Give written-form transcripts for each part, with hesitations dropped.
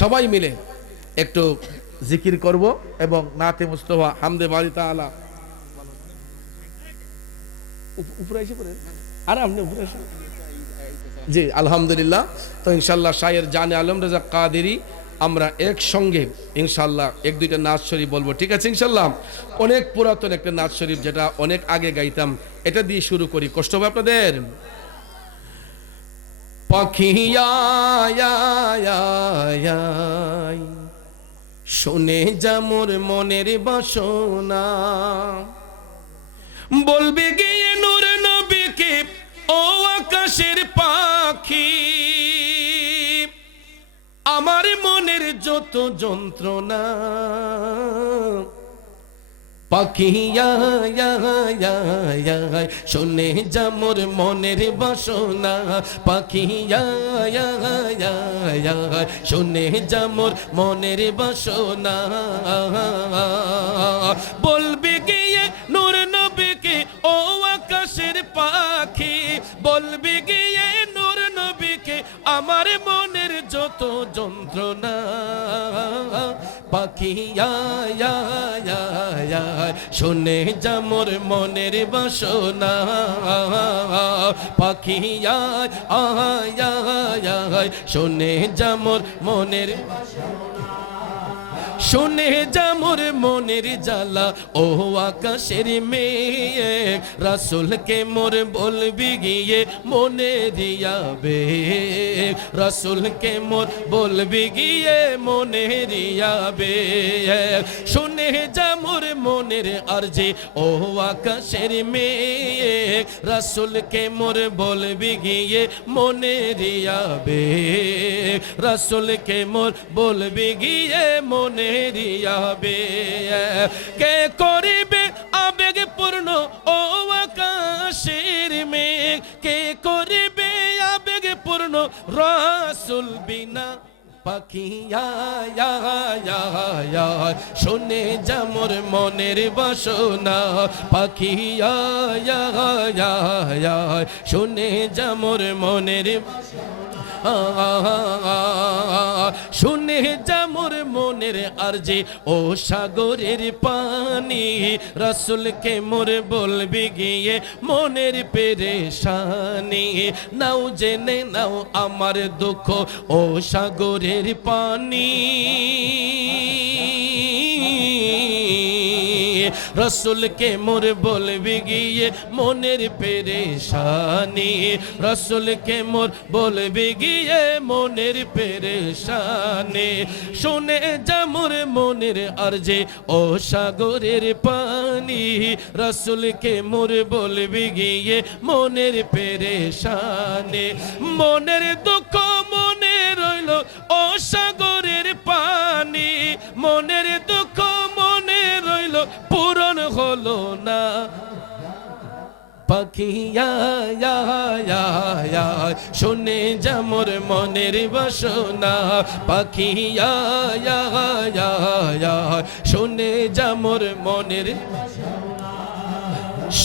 সবাই মিলে একটু জিকির করব এবং নাতে মুস্তফা হামদে বাড়ি তাআলা উপরে এসে পড়ে আরে আপনি উপরে এসে জি আলহামদুলিল্লাহ। তো ইনশাআল্লাহ শায়ের জানে আলম রেজা কাদেরী আমরা একসঙ্গে ইনশাআল্লাহ এক দুইটা নাচ শরীফ বলবো, ঠিক আছে ইনশাআল্লাহ। অনেক পুরাতন একটা নাচ শরীফ যেটা অনেক আগে গাইতাম, এটা দিয়ে শুরু করি, কষ্ট হবে আপনাদের। পাখিয়া শুনে যা মোর মনের বাসনা, বলবে গিয়ে নূর নবীকে ও আকাশের পাখি, আমার মনের যত যন্ত্রণা। পাখিয়া শুনে যা মোর মনের বাসনা, পাখিয়া শুনে যা মোর মনের বাসনা, বলবি গিয়ে নূর নবীকে ও আকাশের পাখি, বলবি গিয়ে নূর নবীকে আমার মনের যত যন্ত্রণা। পাখিয়া শুনে যা মোর মনের বাসনা, পাখিয়া শুনে যা মোর মনের, শুনে যা মোর মনের জ্বালা ও আকাশের মেয়ে, রাসূলকে মোর বলবি গিয়ে মনে রিয়াবে, রাসূলকে মোর বলবি গিয়ে মনে রিয়াবে। শুনে যা মোর মনের আরজি ও আকাশের মেয়ে, রাসূলকে মোর বলবি গিয়ে মনে রিয়াবে, রাসূলকে মোর বলবি গিয়ে মনে রিয়াবে। কে করিবে আবেগ পূর্ণ ও আকাশের মেঘ, কে করিবে আবেগ পূর্ণ রাসূল বিনা। পাখিয়া শুনে যা মোর মনের বাসনা, পাখিয়া শুনে যা মোর মনের, শুনে যা মোর মনের আরজি ও সাগরের পানি, রাসূলকে মোর বলবি গিয়ে মনের পেরেশানি। নাও জেনে নাও আমার দুঃখ ও সাগরের পানি, রাসূলকে মোর বলবি গিয়ে মনের পেরেশানি, রাসূলকে মোর বলবি গিয়ে মনের পেরেশানি। শুনে যা মোর মনের আরজি ও সাগরের পানি, রাসূলকে মোর বলবি গিয়ে মনের পেরেশানি। মনের দুঃখ মনে রইল ও সাগরের পানি, মনের দুঃখ মনে রইল পূরণ হলো না। পাখিয়া শুনে যা মোর মনের বাসনা, পাখিয়া শুনে যা মোর মনের,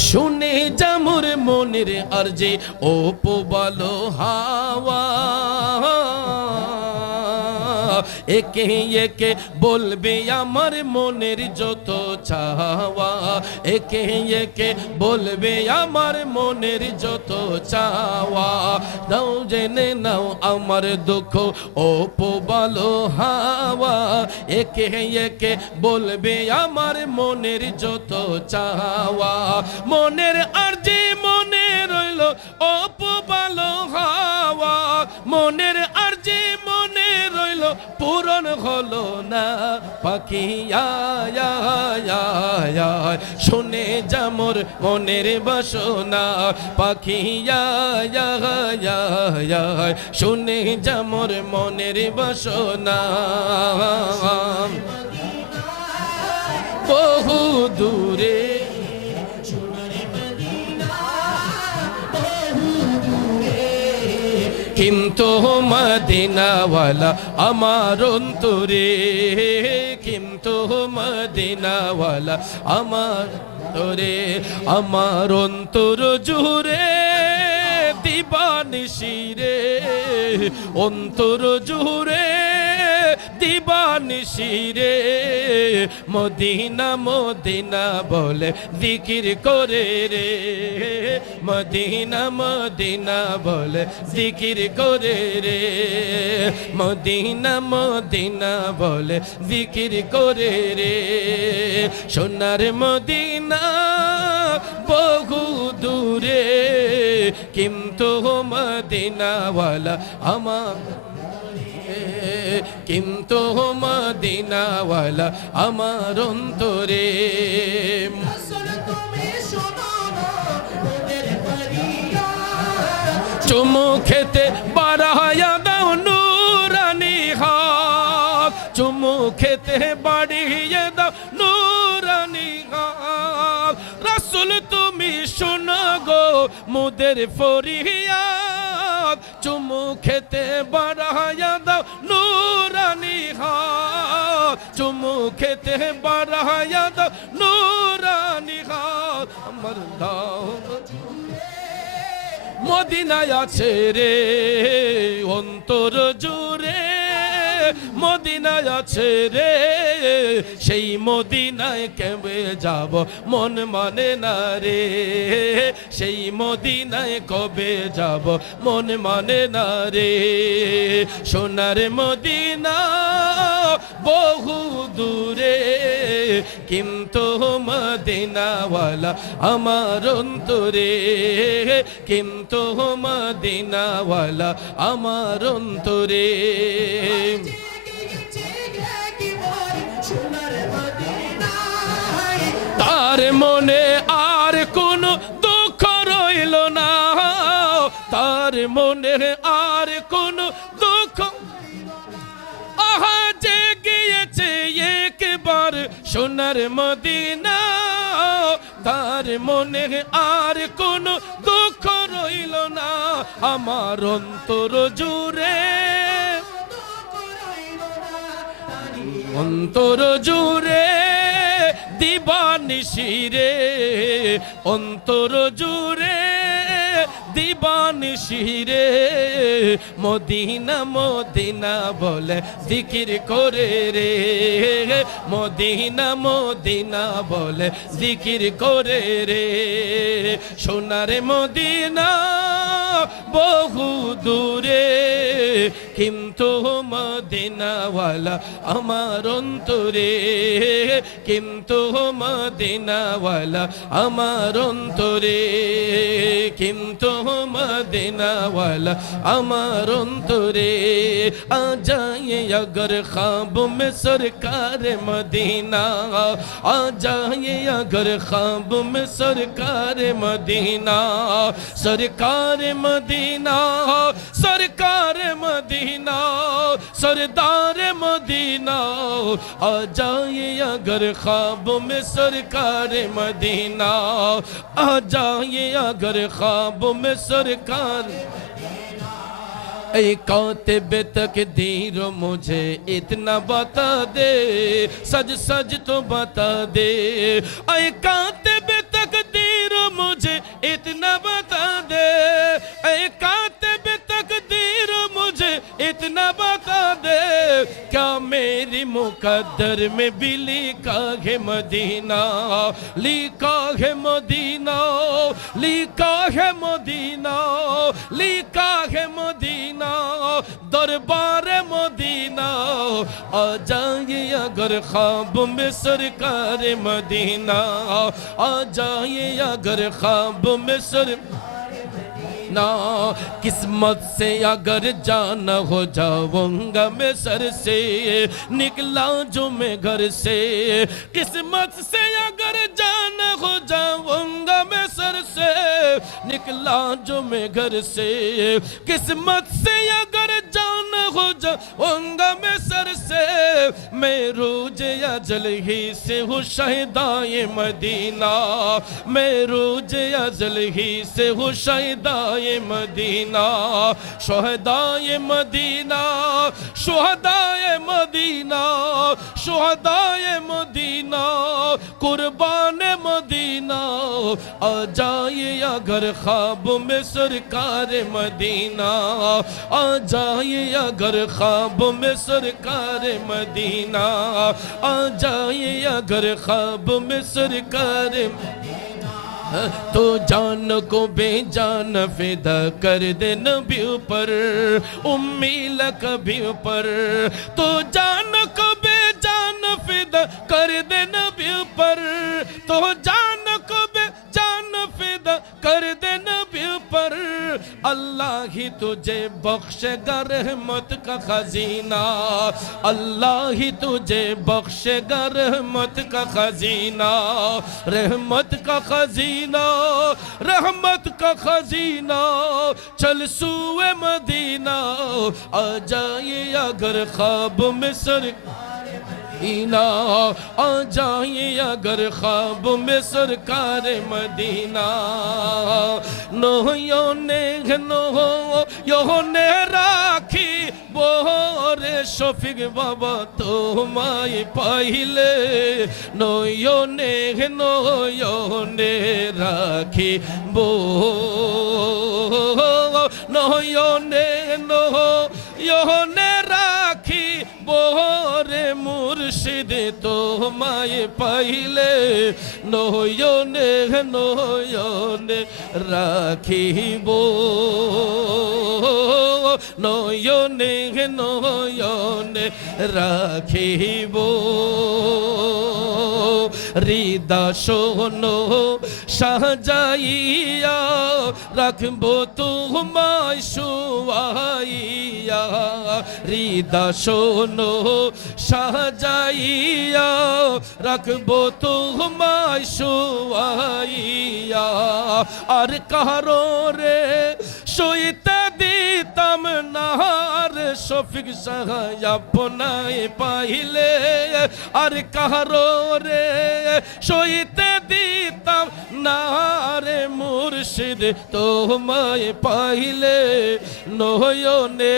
শুনে যা মোর মনের আরজি ও পোবালো হাওয়া, একে একে বলবে আমার মনের যত চাওয়া, একে একে বলবে আমার মনের যত চাওয়া। নাও জেনে নাও আমার দুঃখ ও পোবালো হাওয়া, একে একে বলবে আমার মনের যত চাওয়া। মনের আরজি মনে রইল ও পোবালো হাওয়া, মনের আরজি মনে রইল পূরণ হলো না। পাখিয়া শুনে যা মোর মনের বাসনা, পাখিয়া শুনে যা মোর মনের বাসনা। বহু দূরে কিন্তু মদিনাওয়ালা আমার অন্তরে, কিন্তু মদিনাওয়ালা আমার অন্তরে, আমার অন্তর জুড়ে দিবানিশি রে, অন্তর জুড়ে নিশিরে মদিনা মদিনা বলে জিকির করে রে মদিনা মদিনা বলে জিকির করে রে মদিনা মদিনা বলে জিকির করে রে সোনার মদিনা বহু দূরে কিন্তু মদিনাওয়ালা আমার কিন্তু মদিনাওয়ালা আমার অন্তরে চুমু খেতে বাড়ায়া দাও নুরানি হাত চুমু খেতে বাড়িয়ে দাও নুরানি হাত রাসূল তুমি শোনো গো মোদের ফরিয়াদ চুমু খেতে বাড়ায়া দাও নুরানি হাত চুমু খেতে বাড়ায়া দাও নুরানি হাত আমার দাও মদিনায় আছে রে অন্তর জুড়ে মদিনায় আছে রে সেই মদিনায় কেবে যাব মন মানে না রে সেই মদিনায় কবে যাব মন মানে না রে সোনার মদিনা বহু দূরে কিন্তু মদিনাওয়ালা আমার অন্তরে কিন্তু মদিনাওয়ালা আমার অন্তরে তার মনে আর কোনো দুঃখ রইল না তার মনে আর কোনো দুঃখ আহা যে গিয়েছে একবার সোনার মদিনা তার মনে আর কোনো দুঃখ রইল না আমার অন্তর জুড়ে অন্তর জুড়ে দিবানিশিরে অন্তর জুড়ে দিবানিশিরে মদিনা মদিনা বলে জিকির করে রে মদিনা মদিনা বলে জিকির করে রে সোনার মদিনা বহু দূরে কিন্তু মদিনাওয়ালা আমার অন্তরে কিন্তু মদিনাওয়ালা আমার অন্তরে কিন্তু मदीनावाला अमर अंतरे आ जाए अगर ख्वाब में सरकार मदीना आ जाए अगर ख्वाब में सरकार मदीना सरकार मदीना सरकार मदीना सरदार मदीना आ जाए अगर ख्वाब में सरकार मदीना आ जाए अगर ख्वाब में सरकार ऐ कातिब तकदीर मुझे इतना बता दे सज सज तो बता दे ऐ कातिब तकदीर मुझे इतना बता दे ऐ कातिब तकदीर मुझे इतना बता दे क्या मेरी मुकद्दर में भी लिखा है मदीना लिखा है मदीना लिखा है मदीना लिखा है मदीना दरबार मदीना आ जाए अगर ख्वाब में सरकार मदीना आ जाए अगर ख्वाब में ना किस्मत से अगर जाना हो जाऊंगा मैं सर से निकला जो मैं घर से किस्मत से अगर जाना हो जाऊंगा मैं सर से निकला जो मैं घर से किस्मत से अगर जाना हो जाऊंगा मैं सर से मैं रोज अजल ही से हूँ शहीदाए मदीना मैं रोज अजल ही से हूँ शहीदाए मदीना शुहदाए मदीना शुहदाए मदीना शुहदाए मदीना कुर्बान मदीना आ जाए अगर ख्वाब में सरकार मदीना, आ जाए अगर ख्वाब में सरकार मदीना, आ जाए अगर ख्वाब में सरकार, तो जान को बेजान फिदा कर दे नबी पर, उम्मी लकबी पर, तो जान को बेजान फिदा कर दे नबी पर, तो जान को बेजान फिदा कर दे नबी पर, अल्लाह ही तुझे बख्शेगा रहमत का खजीना, अल्लाह ही तुझे बख्शेगा रहमत का खजीना, रहमत का खजीना, रहमत का खजीना, चल सूए मदीना, आ जाए अगर ख्वाब में सरकार, आ जाए अगर ख्वाब में सरकार मदीना, नो योने राखी बोरे शफिक बाबा তোমায় পাইলে, নো योने রাখি বো, নো योने রাখি बोरे मुर्शिद তোমায় পাইলে, নয়নে রাখিব, নয়নে রাখিব, হৃদা শোনো সাজাইয়া রাখবো তোমায় শুয়াইয়া, হৃদা শোনো সাজাইয়া রাখবো তোমায় শুয়াইয়া, আর কারো রে সইতে দিতাম না শফিক সাহায় আপনায় পাইলে, আর কারো রে সইতে দিতাম না রে মুর্শিদ তোমায় পাইলে, নয়নে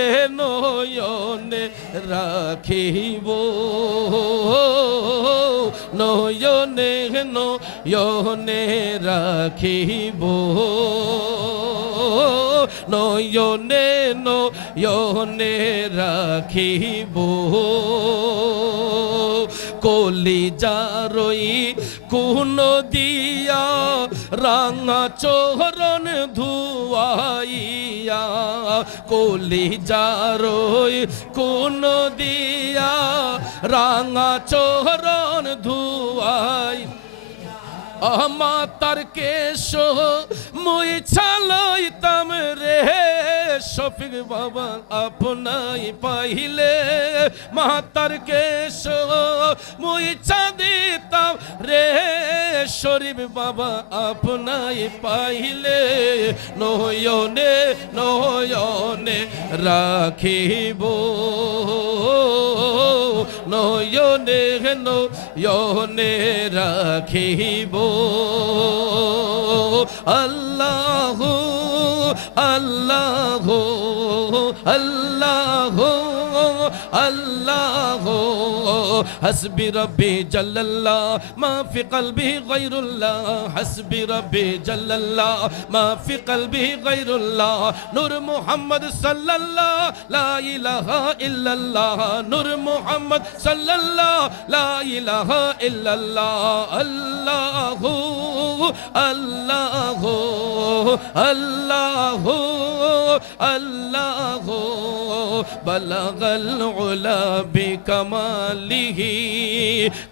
রাখিব, নয়নে রাখিব, নয়নে রাখিব, কলিজারই কোন দিয়া রাঙা চরণ ধুয়াইয়া, কলিজারই কোন দিয়া রাঙা চরণ ধুয়াই, মাতার কেশ মই ছালইতাম রে শফিক বাবা আপনায় পাইলে, মাতার কেশ মই দিতাম রে শরীফ বাবা আপনায় পাইলে, নয়নে রাখিব, নয়নে রাখিব, আল্লাহ আল্লাহ আল্লাহ আল্লাহ, হাসবি রব্বি জাল্লাল্লাহ মা ফি কলবি গায়রুল্লাহ, হাসবি রব্বি জাল্লাল্লাহ মা ফি কলবি গায়রুল্লাহ, নূর মুহাম্মদ সাল্লাল্লাহ লা ইলাহা ইল্লাল্লাহ, নূর মুহাম্মদ সাল্লাল্লাহ লা ইলাহা ইল্লাল্লাহ, আল্লাহু আল্লাহু আল্লাহু আল্লাহু, বালাগাল উলা বিকামালিহি,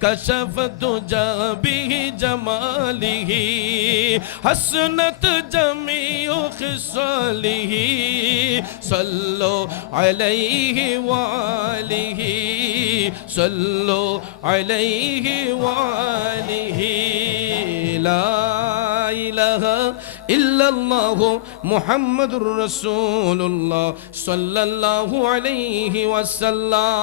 কাশাফত দুজা বিহি জামালিহি, হাসনাত জামিউ খিসালিহি, সাল্লু আলাইহি ওয়া আলিহি, সাল্লু আলাইহি ওয়া আলিহি, লা ইলাহা ইল্লাল্লাহু মুহাম্মাদুর রাসূলুল্লাহ সাল্লাল্লাহু আলাইহি ওয়াসাল্লাম।